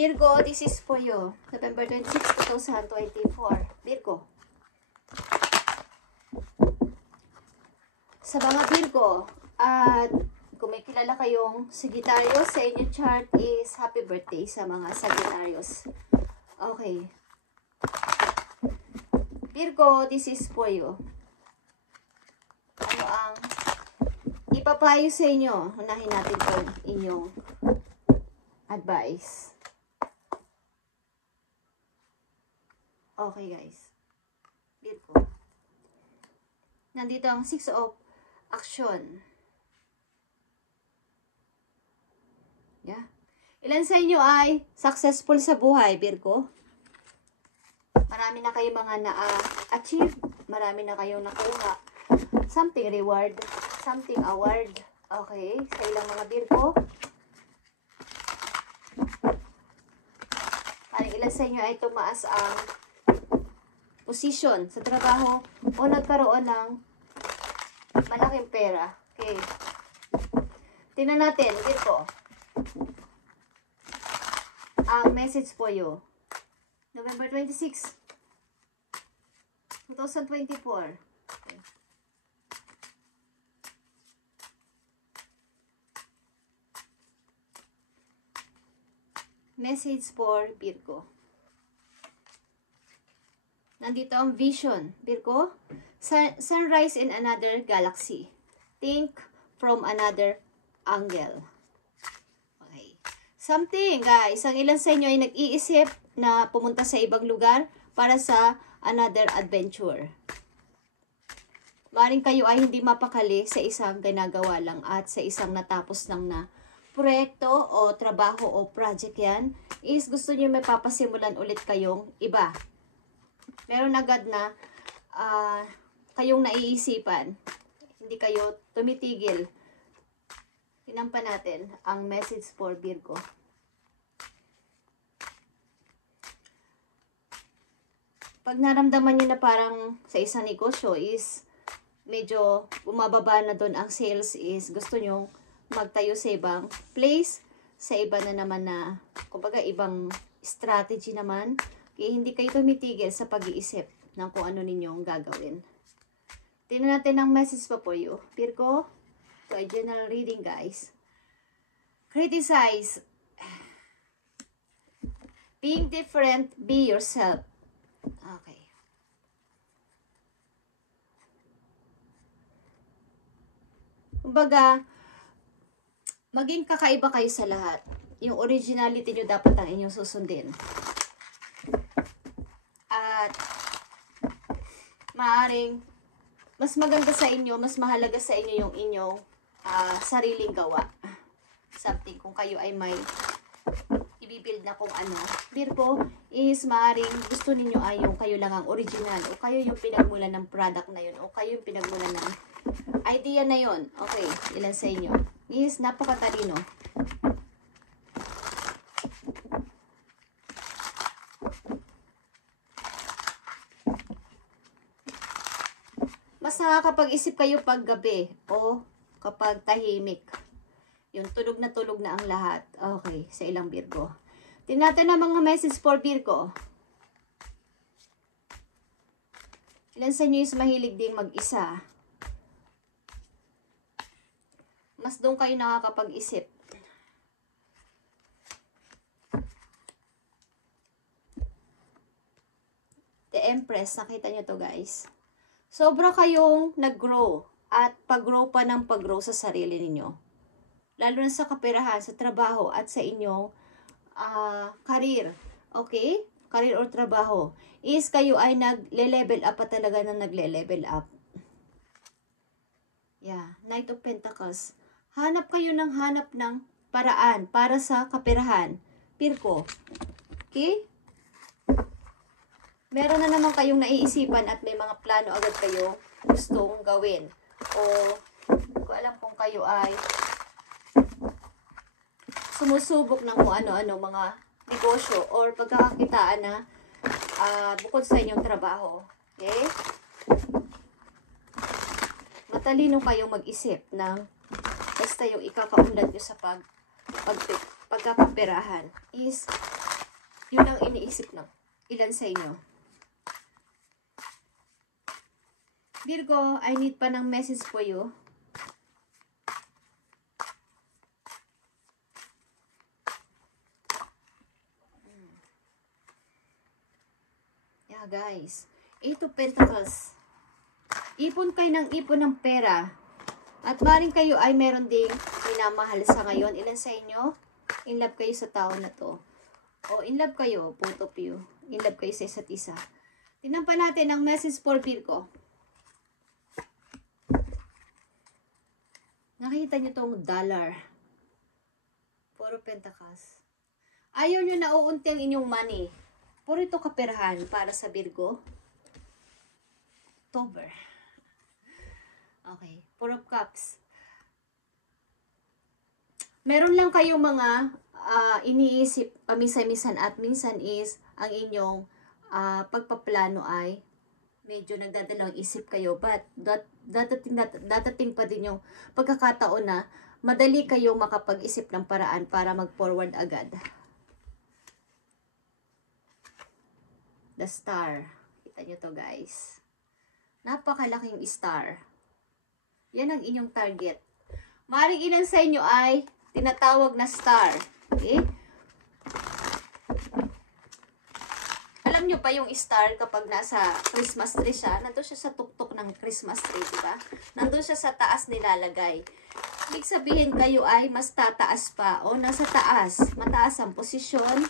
Virgo, this is for you. November 26, 2024. Virgo. Sa mga Virgo, at kung may kilala kayong Sagittarius sa inyong chart is happy birthday sa mga Sagittarius. Okay. Virgo, this is for you. Ano ang ipapayo sa inyo? Unahin natin ito inyong advice. Okay guys. Virgo. Nandito ang 6 of Action. Yeah. Ilan sa inyo ay successful sa buhay, Virgo? Marami na kayong mga na-achieve. Marami na kayong nakuha. Something reward. Something award. Okay. Sa ilang mga Virgo. Parang ilan sa inyo ay tumaas ang position sa trabaho o nagkaroon ng malaking pera. Okay. Tingnan natin, Virgo. Ang message for you. November 26, 2024. Okay. Message for Virgo. Nandito ang vision, Virgo. Sunrise in another galaxy. Think from another angle. Okay. Something, guys. Ang ilan sa inyo ay nag-iisip na pumunta sa ibang lugar para sa another adventure. Maring kayo ay hindi mapakali sa isang ginagawa lang at sa isang natapos lang na proyekto o trabaho o project yan, is gusto nyo may papasimulan ulit kayong iba. Meron agad na kayong naiisipan. Hindi kayo tumitigil. Tinampan natin ang message for Virgo. Pag naramdaman nyo na parang sa isang negosyo is medyo bumababa na doon ang sales, is gusto nyo magtayo sa ibang place, sa iba na naman na, kumbaga ibang strategy naman. Kaya hindi kayo tumitigil sa pag-iisip ng kung ano ninyong gagawin. Tingnan natin ang message pa po you, Virgo. To a general reading, guys. Criticize. Being different, be yourself. Okay. Kumbaga, maging kakaiba kayo sa lahat. Yung originality nyo dapat ang inyong susundin. At maaring mas maganda sa inyo, mas mahalaga sa inyo yung inyong sariling gawa. Something kung kayo ay may ibibuild na kung ano. Virgo is maaring gusto ninyo ay yung kayo lang ang original o kayo yung pinagmulan ng product na yun o kayo yung pinagmulan ng idea na yun. Okay, ilan sa inyo is napakatalino. Mas nakakapag-isip kayo pag gabi o kapag tahimik. Yung tulog na ang lahat. Okay, sa ilang Virgo. Tingnan natin ang mga message for Virgo. Ilan sa inyo is mahilig ding mag-isa. Mas doon kayo nakakapag-isip. The Empress, nakita nyo to guys. Sobra kayong nag-grow at pag-grow pa ng pag-grow sa sarili ninyo. Lalo na sa kaperahan, sa trabaho at sa inyong career. Okay? Career or trabaho. Is kayo ay nagle-level up pa talaga na nagle-level up. Yeah. Knight of Pentacles. Hanap kayo ng paraan para sa kaperahan. Virgo. Okay? Meron na naman kayong naiisipan at may mga plano agad kayo gustong gawin. O, ko alam kung kayo ay sumusubok ng kung ano-ano mga negosyo or pagkakakitaan na bukod sa inyong trabaho. Okay? Matalino kayong mag-isip ng basta yung ikakaunlad nyo sa pagkakaperahan is Yun ang iniisip ng ilan sa inyo. Virgo, I need pa ng message for you. Yeah, guys. 8 of Pentacles. Ipon kayo ng ipon ng pera. At maring kayo ay meron ding minamahal sa ngayon. Ilan sa inyo? In love kayo sa tao na to. O in love kayo, both of you. In love kayo sa isa't isa. Tingnan pa natin ang message for Virgo. Nakita nyo tong dollar. 4 of Pentacles. Ayaw nyo na uunti ang inyong money. Puro ito kaperahan para sa Virgo. October. Okay. 4 of Cups. Meron lang kayong mga iniisip paminsan-minsan at minsan is ang inyong pagpaplano ay medyo nagdadalawang isip kayo. But dadating pa din yung pagkakataon na madali kayong makapag-isip ng paraan para mag-forward agad. The Star. Kita nyo to, guys. Napakalaking star. Yan ang inyong target. Maring ilan sa inyo ay tinatawag na star. Okay? Alam nyo pa yung star kapag nasa Christmas tree siya, nandun siya sa tuktok ng Christmas tree, diba? Nandun siya sa taas nilalagay. Ibig sabihin kayo ay mas tataas pa o nasa taas. Mataas ang posisyon.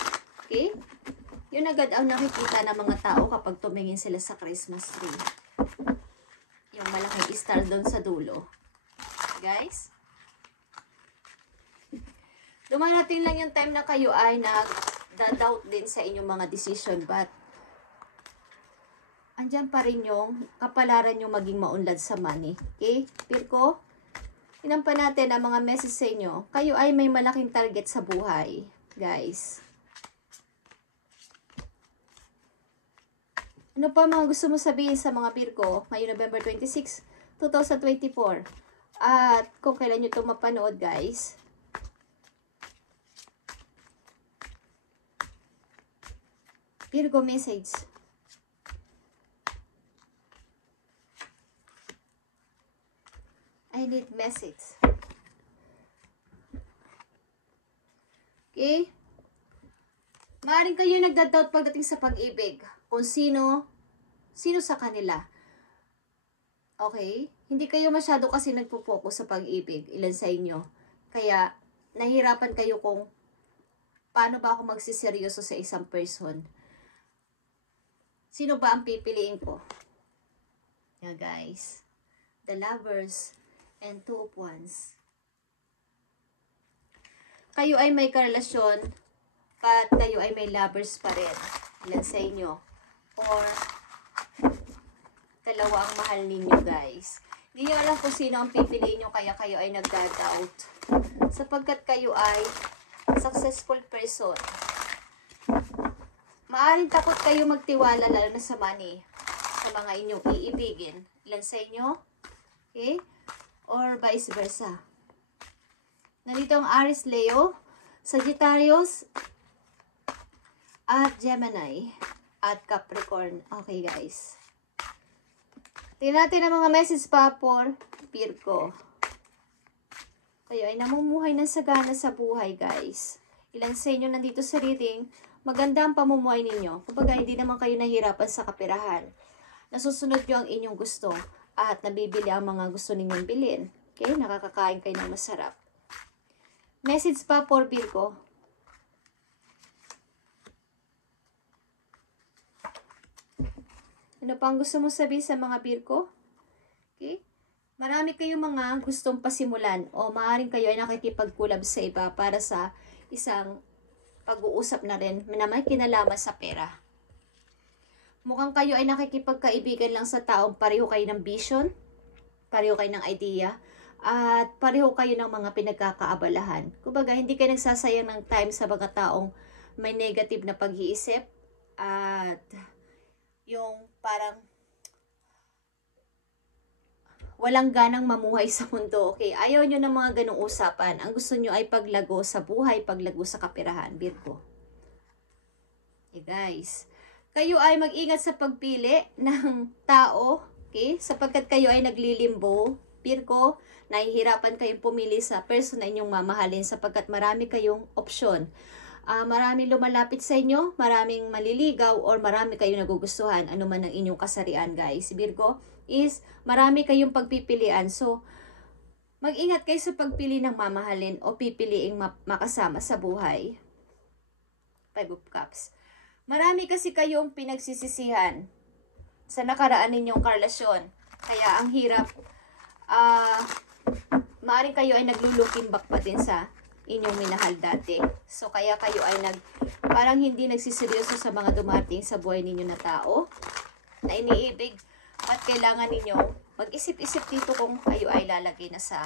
Okay? Yun agad ang nakikita ng mga tao kapag tumingin sila sa Christmas tree. Yung malaking star doon sa dulo. Guys? Dumarating lang yung time na kayo ay nag-doubt din sa inyong mga decision. But, andyan pa rin yung kapalaran yung maging maunlad sa money. Okay? Virgo? Tingnan pa natin ang mga message sa inyo. Kayo ay may malaking target sa buhay. Guys. Ano pa mga gusto mo sabihin sa mga Virgo ngayong November 26, 2024? At kung kailan nyo ito mapanood, guys. Virgo message. I need message. Okay? Maaaring kayo nagdadoubt pagdating sa pag-ibig. Kung sino sa kanila. Okay? Hindi kayo masyado kasi nagpo-focus sa pag-ibig. Ilan sa inyo. Kaya, nahihirapan kayo kung paano ba ako magsiseryoso sa isang person. Sino ba ang pipiliin ko? Yeah, guys. The Lovers and 2 of Wands. Kayo ay may karelasyon at kayo ay may lovers pa rin. Ilan sa inyo? Or dalawa ang mahal ninyo, guys. Hindi nyo alam kung sino ang pipiliin nyo kaya kayo ay nagda-doubt. Sapagkat kayo ay successful person. Maaaring takot kayo magtiwala lalo na sa money. Sa mga inyong iibigin. Ilan sa inyo? Okay? Or vice versa. Nandito ang Aries, Leo, Sagittarius, at Gemini, at Capricorn. Okay, guys. Tingnan natin ang mga message pa for Virgo. Kayo ay namumuhay ng sagana sa buhay, guys. Ilan sa inyo nandito sa reading, maganda ang pamumuhay ninyo. Kumbaga, hindi naman kayo nahirapan sa kapirahan. Nasusunod nyo ang inyong gusto at nabibili ang mga gusto ninyong bilhin. Okay? Nakakakain kayo ng masarap. Message pa for Virgo. Ano pang gusto mo sabihin sa mga Virgo? Okay? Marami kayong mga gustong pasimulan o maaaring kayo ay nakikipag-collab sa iba para sa isang pag-uusap na rin na may kinalaman sa pera. Mukhang kayo ay nakikipagkaibigan lang sa taong pareho kayo ng vision, pareho kayo ng idea, at pareho kayo ng mga pinagkakaabalahan. Kumbaga, hindi kayo nagsasayang ng time sa mga taong may negative na pag-iisip at yung parang walang ganang mamuhay sa mundo. Okay, ayaw nyo ng mga ganong usapan. Ang gusto nyo ay paglago sa buhay, paglago sa kapirahan, Virgo. Okay, guys. Kayo ay mag-ingat sa pagpili ng tao, okay? Sapagkat kayo ay naglilimbo. Virgo, nahihirapan kayong pumili sa person na inyong mamahalin sapagkat marami kayong opsyon. Maraming lumalapit sa inyo, maraming maliligaw, or marami kayong nagugustuhan, ano man ang inyong kasarian, guys. Virgo, is marami kayong pagpipilian. So, mag-ingat kayo sa pagpili ng mamahalin o pipiliing makasama sa buhay. 5 of Cups. Marami kasi kayong pinagsisisihan sa nakaraan ninyong karelasyon. Kaya ang hirap, maaaring kayo ay nagluluking back pa din sa inyong minahal dati. So kaya kayo ay parang hindi nagsiseryoso sa mga dumating sa buhay ninyo na tao na iniibig, at kailangan ninyo mag-isip-isip dito kung kayo ay lalagay na sa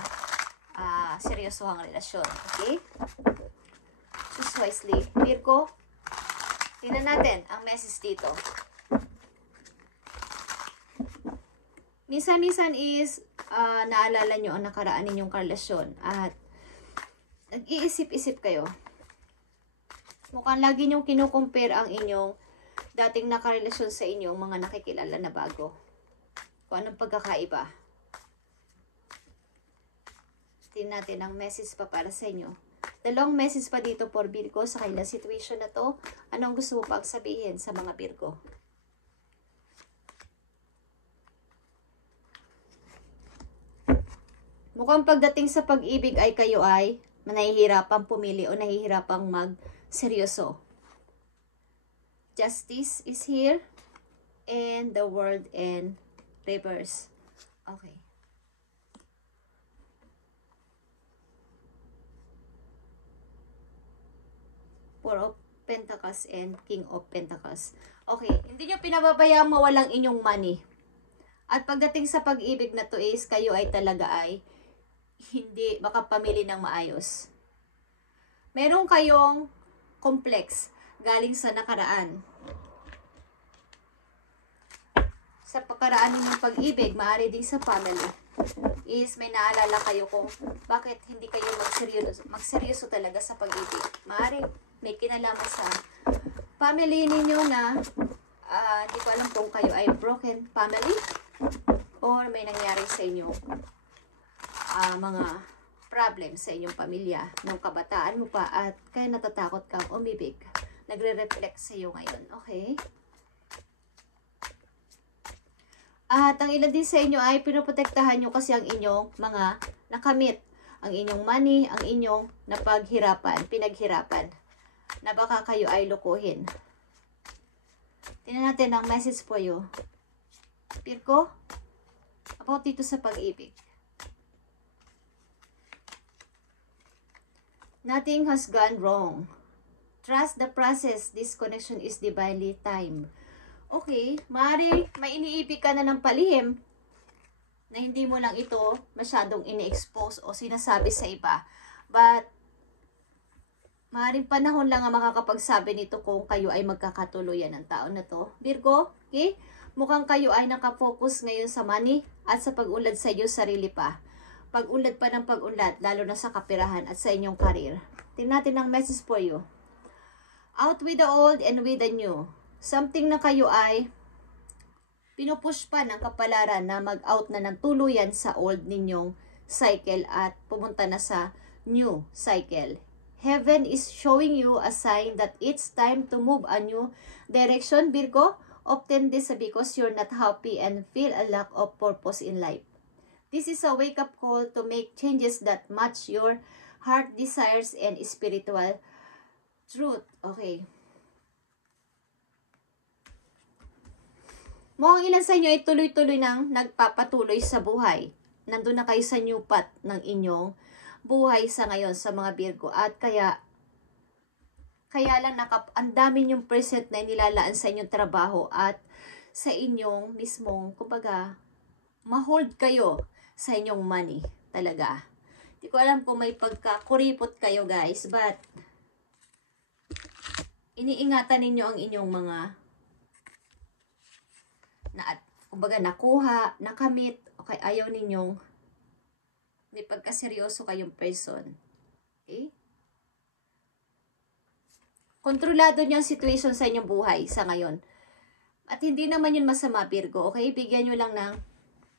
seryosohang relasyon. Okay? Choose wisely. Virgo, tingnan natin ang message dito. Minsan-minsan is naalala nyo ang nakaraan ninyong karelasyon at nag-iisip-isip kayo. Mukhang lagi nyong kinukumpare ang inyong dating nakarelasyon sa inyong mga nakikilala na bago. Kung anong pagkakaiba. Tingnan natin ang message pa para sa inyo. Dalawang message pa dito for Virgo sa kanilang situation na to. Anong gusto mo pang sabihin sa mga Virgo? Mukhang pagdating sa pag-ibig ay kayo ay nahihirapang pumili o nahihirapang mag-seryoso. Justice is here. And the World in reverse. Okay. Four of Pentacles and King of Pentacles. Okay, hindi nyo pinababayaan mawalang inyong money. At pagdating sa pag-ibig na to is, kayo ay talaga ay hindi makapamili ng maayos. Meron kayong complex galing sa nakaraan. Sa pagkaraan ng pag-ibig, maaari din sa family, is may naalala kayo kung bakit hindi kayo magseryoso talaga sa pag-ibig. Maaari may kinalaman sa family ninyo na hindi ko alam kung kayo ay broken family or may nangyari sa inyo mga problem sa inyong pamilya nung kabataan mo pa at kaya natatakot kang umibig. Nagre-reflect sa iyo ngayon. Okay? At ang ilan din sa inyo ay pinoprotektahan nyo kasi ang inyong mga nakamit. Ang inyong money, ang inyong pinaghirapan. Na baka kayo ay lukuhin. Tingnan natin ang message for you. Virgo, about dito sa pag-ibig. Nothing has gone wrong. Trust the process. This connection is divinely timed. Okay, maaari may iniibig ka na ng palihim na hindi mo lang ito masyadong ini-expose o sinasabi sa iba. But, maaaring panahon lang ang makakapagsabi nito kung kayo ay magkakatuluyan ng tao na to. Virgo, okay? Mukhang kayo ay nakafocus ngayon sa money at sa pag-unlad sa iyo sarili pa. Pag-unlad pa ng pag-unlad, lalo na sa kapirahan at sa inyong karir. Tingnan natin ang message for you. Out with the old and with the new. Something na kayo ay pinupush pa ng kapalaran na mag-out na ng tuluyan sa old ninyong cycle at pumunta na sa new cycle. Heaven is showing you a sign that it's time to move a new direction, Virgo. Often this because you're not happy and feel a lack of purpose in life. This is a wake-up call to make changes that match your heart desires and spiritual truth. Okay. Mukhang ilan sa inyo ay tuloy-tuloy nang nagpapatuloy sa buhay. Nandun na kayo sa new path ng inyong buhay sa ngayon sa mga Virgo. At kaya lang ang dami yung present na inilalaan sa inyong trabaho at sa inyong mismong, kumbaga, ma-hold kayo sa inyong money. Talaga. Hindi ko alam kung may pagkakuripot kayo, guys. But, iniingatan ninyo ang inyong mga kumbaga nakuha, nakamit, okay, ayaw ninyong may pagkaseryoso kayong person. Okay? Kontrolado niyo ang situation sa inyong buhay sa ngayon. At hindi naman yun masama, Virgo, okay? Bigyan nyo lang ng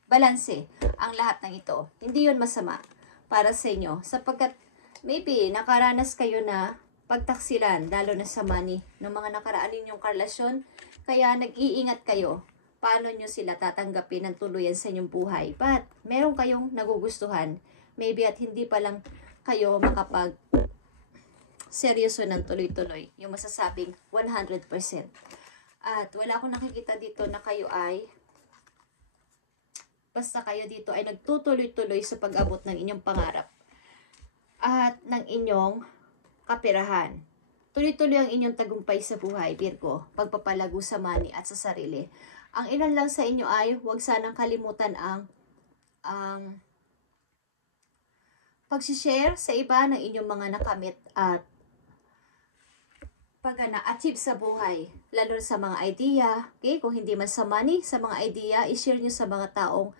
balanse ang lahat ng ito. Hindi yun masama para sa inyo. Sapagkat maybe nakaranas kayo na pagtaksilan, lalo na sa money, ng mga nakaraan ninyong karelasyon. Kaya nag-iingat kayo. Paano nyo sila tatanggapin ng tuluyan sa inyong buhay. But meron kayong nagugustuhan. Maybe at hindi pa lang kayo makapag seryoso ng tuloy-tuloy. Yung masasabing 100%. At wala akong nakikita dito na kayo ay basta kayo dito ay nagtutuloy-tuloy sa pag-abot ng inyong pangarap at ng inyong kapirahan. Tuloy-tuloy ang inyong tagumpay sa buhay, Virgo, pagpapalago sa money at sa sarili. Ang ilan lang sa inyo ay huwag sanang kalimutan ang pag-share sa iba ng inyong mga nakamit at pag na-achieve sa buhay, lalo sa mga idea, okay? Kung hindi man sa money, sa mga idea, i-share nyo sa mga taong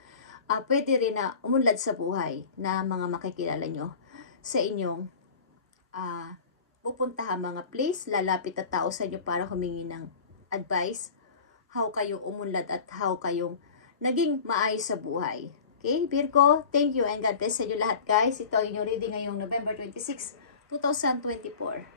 pwede rin na umunlad sa buhay na mga makikilala nyo sa inyong pupuntahan mga place, lalapit na tao sa inyo para humingi ng advice, how kayong umunlad at how kayong naging maayos sa buhay. Okay, Virgo, thank you and God bless sa inyo lahat guys. Ito ang inyong reading ngayong November 26, 2024.